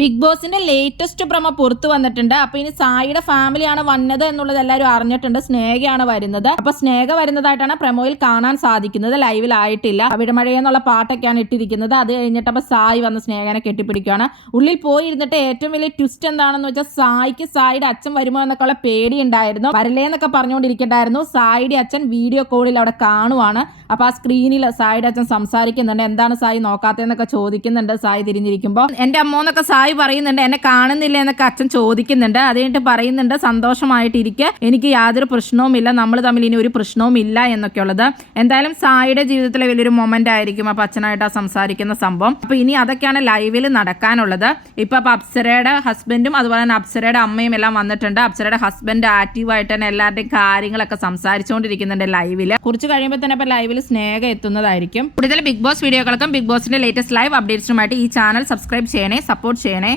Big ബോസിന്റെ latest promo പുറത്തു വന്നിട്ടുണ്ട്. അപ്പൊ ഇനി സായിയുടെ ഫാമിലിയാണ് വന്നത് എന്നുള്ളത് എല്ലാവരും അറിഞ്ഞിട്ടുണ്ട്. സ്നേഹയാണ് വരുന്നത്. അപ്പൊ സ്നേഹ വരുന്നതായിട്ടാണ് പ്രൊമോയിൽ കാണാൻ സാധിക്കുന്നത്. ലൈവിലായിട്ടില്ല. വിടമഴ എന്നുള്ള പാട്ടൊക്കെയാണ് ഇട്ടിരിക്കുന്നത്. അത് കഴിഞ്ഞിട്ട് അപ്പൊ സായി വന്ന് സ്നേഹനെ കെട്ടിപ്പിടിക്കുകയാണ്. ഉള്ളിൽ പോയിരുന്നിട്ട് ഏറ്റവും വലിയ ട്വിസ്റ്റ് എന്താണെന്ന് വെച്ചാൽ സായിയുടെ അച്ഛൻ വരുമോ എന്നൊക്കെയുള്ള പേടി ഉണ്ടായിരുന്നു. വരലേന്നൊക്കെ പറഞ്ഞുകൊണ്ടിരിക്കണ്ടായിരുന്നു. സായിയുടെ അച്ഛൻ വീഡിയോ കോളിൽ അവിടെ കാണുവാണ്. അപ്പൊ ആ സ്ക്രീനിൽ സായിയുടെ അച്ഛൻ സംസാരിക്കുന്നുണ്ട്. എന്താണ് സായി നോക്കാത്തതെന്നൊക്കെ ചോദിക്കുന്നുണ്ട്. സായി തിരിഞ്ഞിരിക്കുമ്പോൾ എന്റെ അമ്മോന്നൊക്കെ സായി പറയുന്നുണ്ട്. എന്നെ കാണുന്നില്ല എന്നൊക്കെ അച്ഛൻ ചോദിക്കുന്നുണ്ട്. അത് കഴിഞ്ഞിട്ട് പറയുന്നുണ്ട് സന്തോഷമായിട്ടിരിക്കുക, എനിക്ക് യാതൊരു പ്രശ്നവുമില്ല, നമ്മൾ തമ്മിൽ ഇനി ഒരു പ്രശ്നവും ഇല്ല എന്നൊക്കെയുള്ളത്. എന്തായാലും സായിയുടെ ജീവിതത്തിലെ വലിയൊരു മൊമെന്റ് ആയിരിക്കും അപ്പൊ അച്ഛനായിട്ട് ആ സംസാരിക്കുന്ന സംഭവം. അപ്പൊ ഇനി അതൊക്കെയാണ് ലൈവിൽ നടക്കാനുള്ളത്. ഇപ്പൊ അപ്സരയുടെ ഹസ്ബൻഡും അതുപോലെ തന്നെ അപ്സരയുടെ അമ്മയും എല്ലാം വന്നിട്ടുണ്ട്. അപ്സരയുടെ ഹസ്ബൻഡ് ആക്റ്റീവായിട്ട് തന്നെ എല്ലാവരുടെയും കാര്യങ്ങളൊക്കെ സംസാരിച്ചുകൊണ്ടിരിക്കുന്നുണ്ട് ലൈവില്. കുറച്ച് കഴിയുമ്പോൾ തന്നെ ഇപ്പൊ ലൈവിൽ സ്നേഹ എത്തുന്നതായിരിക്കും. കൂടുതൽ ബിഗ് ബോസ് വീഡിയോകൾക്കും ബിഗ് ബോസിന്റെ ലേറ്റസ്റ്റ് ലൈവ് അപ്ഡേറ്റ്സുമായിട്ട് ഈ ചാനൽ സബ്സ്ക്രൈബ് ചെയ്യണേ, സപ്പോർട്ട് ചെയ്യണേ.